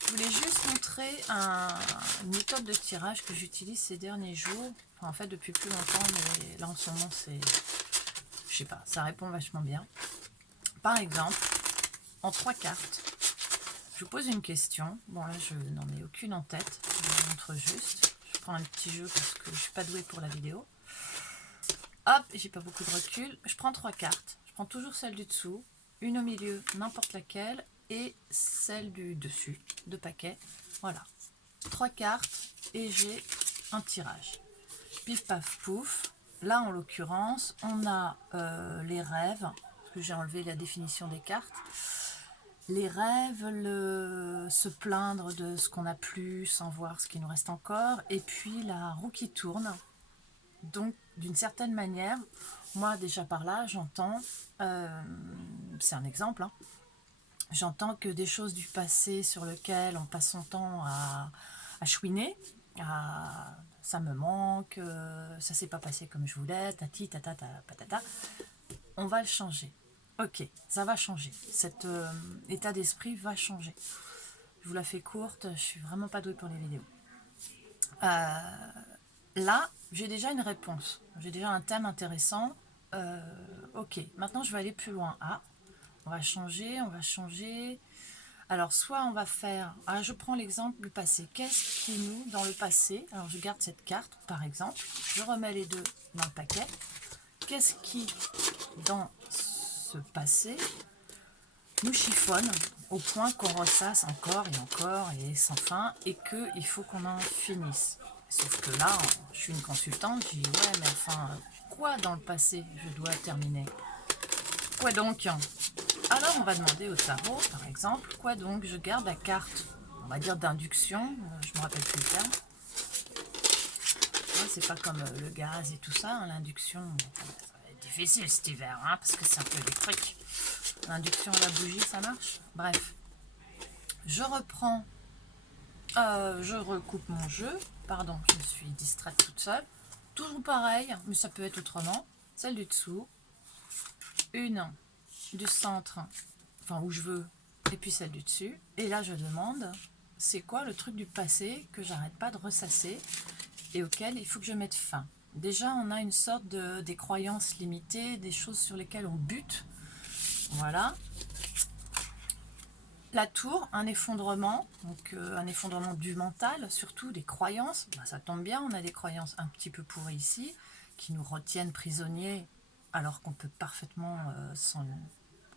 Je voulais juste montrer une méthode de tirage que j'utilise ces derniers jours. Enfin, en fait, depuis plus longtemps, mais là en ce moment, c'est... Je sais pas, ça répond vachement bien. Par exemple, en 3 cartes, je vous pose une question. Bon, là, je n'en ai aucune en tête. Je vous montre juste. Je prends un petit jeu parce que je suis pas douée pour la vidéo. Hop, j'ai pas beaucoup de recul. Je prends 3 cartes. Je prends toujours celle du dessous, une au milieu, n'importe laquelle, et celle du dessus, 2 paquets. Voilà. 3 cartes et j'ai un tirage. Pif paf pouf. Là, en l'occurrence, on a les rêves, parce que j'ai enlevé la définition des cartes. Les rêves, se plaindre de ce qu'on n'a plus sans voir ce qui nous reste encore, et puis la roue qui tourne. Donc, d'une certaine manière, moi déjà par là, j'entends, c'est un exemple, hein, j'entends que des choses du passé sur lesquelles on passe son temps à chouiner, ça me manque, ça s'est pas passé comme je voulais, tati, tatata, patata, on va le changer. Ok, ça va changer. Cet état d'esprit va changer. Je vous la fais courte, je suis vraiment pas douée pour les vidéos. Là, j'ai déjà une réponse. J'ai déjà un thème intéressant. Ok, maintenant je vais aller plus loin. Ah, on va changer, on va changer. Alors, soit on va faire... Ah, je prends l'exemple du passé. Qu'est-ce qui nous, dans le passé... Alors, je garde cette carte, par exemple. Je remets les deux dans le paquet. Qu'est-ce qui, dans ce passé, nous chiffonne au point qu'on ressasse encore et sans fin et qu'il faut qu'on en finisse. Sauf que là, je suis une consultante, je dis ouais mais enfin, quoi dans le passé je dois terminer? Quoi donc? Alors on va demander au tarot par exemple, quoi donc je garde la carte, on va dire d'induction, je ne me rappelle plus le terme. Ouais, c'est pas comme le gaz et tout ça, hein, l'induction, ça va être difficile cet hiver, hein, parce que c'est un peu électrique. L'induction à la bougie, ça marche? Bref. Je reprends, je recoupe mon jeu. Pardon, je suis distraite toute seule. Toujours pareil, mais ça peut être autrement. Celle du dessous, une du centre, enfin où je veux, et puis celle du dessus. Et là, je demande, c'est quoi le truc du passé que j'arrête pas de ressasser et auquel il faut que je mette fin. Déjà, on a une sorte des croyances limitées, des choses sur lesquelles on bute. Voilà. La tour, un effondrement, donc un effondrement du mental, surtout des croyances. Ben, ça tombe bien, on a des croyances un petit peu pourries ici, qui nous retiennent prisonniers, alors qu'on peut parfaitement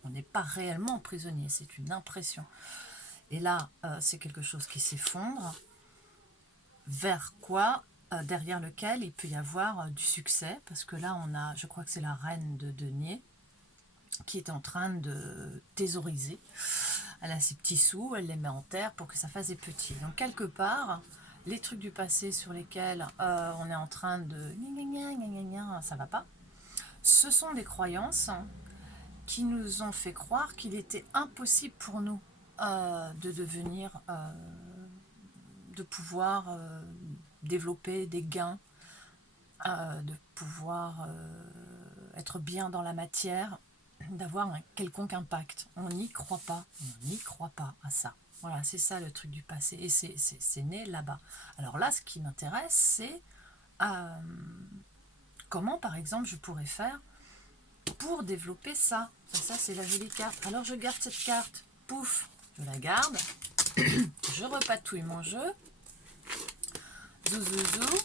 on n'est pas réellement prisonnier, c'est une impression. Et là, c'est quelque chose qui s'effondre, vers quoi, derrière lequel il peut y avoir du succès, parce que là, on a, je crois que c'est la reine de denier, qui est en train de thésauriser. Elle a ses petits sous, elle les met en terre pour que ça fasse des petits. Donc quelque part, les trucs du passé sur lesquels on est en train de ça va pas, ce sont des croyances qui nous ont fait croire qu'il était impossible pour nous de devenir, de pouvoir développer des gains, de pouvoir être bien dans la matière, d'avoir un quelconque impact. On n'y croit pas, on n'y croit pas à ça. Voilà, c'est ça le truc du passé, et c'est né là-bas. Alors là, ce qui m'intéresse, c'est comment, par exemple, je pourrais faire pour développer ça. Ça c'est la jolie carte. Alors je garde cette carte, pouf, je la garde, je repatouille mon jeu, zouzouzou.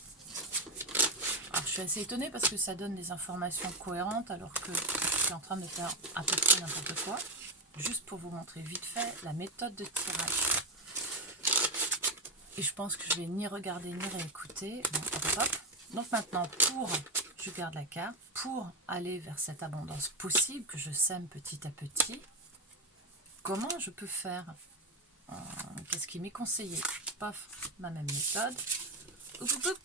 Alors je suis assez étonnée parce que ça donne des informations cohérentes alors que je suis en train de faire à peu près n'importe quoi. Juste pour vous montrer vite fait la méthode de tirage. Et je pense que je vais ni regarder ni réécouter. Bon, hop, hop. Donc maintenant, je garde la carte, pour aller vers cette abondance possible que je sème petit à petit, comment je peux faire? Qu'est-ce qui m'est conseillé? Paf, ma même méthode. Oup, oup, oup.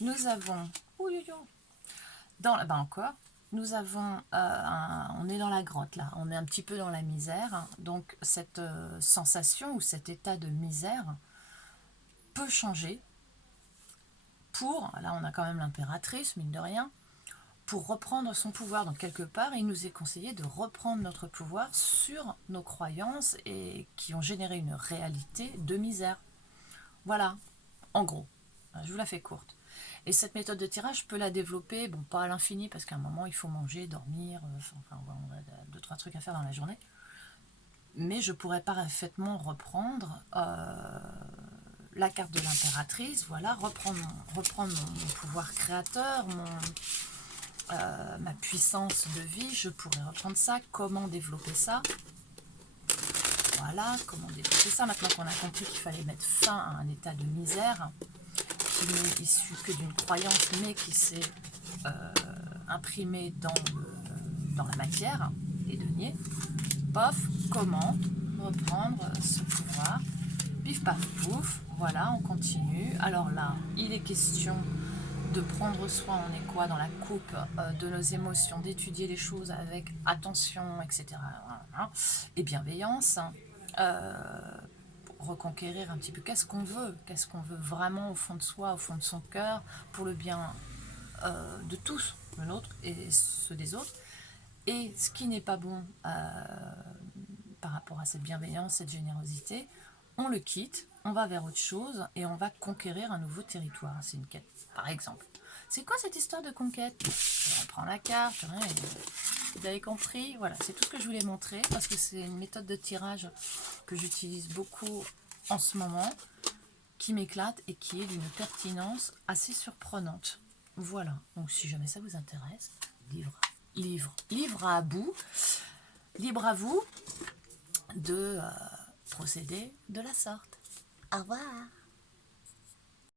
Nous avons... encore, nous avons... on est dans la grotte là, on est un petit peu dans la misère. Hein. Donc cette sensation ou cet état de misère peut changer pour... Là on a quand même l'impératrice, mine de rien. pour reprendre son pouvoir. Donc quelque part, il nous est conseillé de reprendre notre pouvoir sur nos croyances et qui ont généré une réalité de misère. Voilà, en gros, je vous la fais courte. Et cette méthode de tirage, je peux la développer, bon pas à l'infini, parce qu'à un moment il faut manger, dormir, enfin on a 2-3 trucs à faire dans la journée. Mais je pourrais parfaitement reprendre la carte de l'impératrice, voilà, reprendre mon pouvoir créateur, ma puissance de vie, je pourrais reprendre ça, comment développer ça. Voilà, comment développer ça, maintenant qu'on a compris qu'il fallait mettre fin à un état de misère, qui n'est issu que d'une croyance, mais qui s'est imprimé dans la matière, les deniers. Pof, comment reprendre ce pouvoir? Pif paf pouf, voilà, on continue. Alors là, il est question de prendre soin, on est quoi dans la coupe de nos émotions, d'étudier les choses avec attention, etc. Et bienveillance. Pour reconquérir un petit peu qu'est-ce qu'on veut vraiment au fond de soi, au fond de son cœur, pour le bien de tous, le nôtre et ceux des autres. Et ce qui n'est pas bon par rapport à cette bienveillance, cette générosité, on le quitte, on va vers autre chose et on va conquérir un nouveau territoire. C'est une quête, par exemple. C'est quoi cette histoire de conquête? On prend la carte, ouais, vous avez compris, voilà, c'est tout ce que je voulais montrer parce que c'est une méthode de tirage que j'utilise beaucoup en ce moment, qui m'éclate et qui est d'une pertinence assez surprenante. Voilà, donc si jamais ça vous intéresse, livre à bout, libre à vous de procéder de la sorte. Au revoir.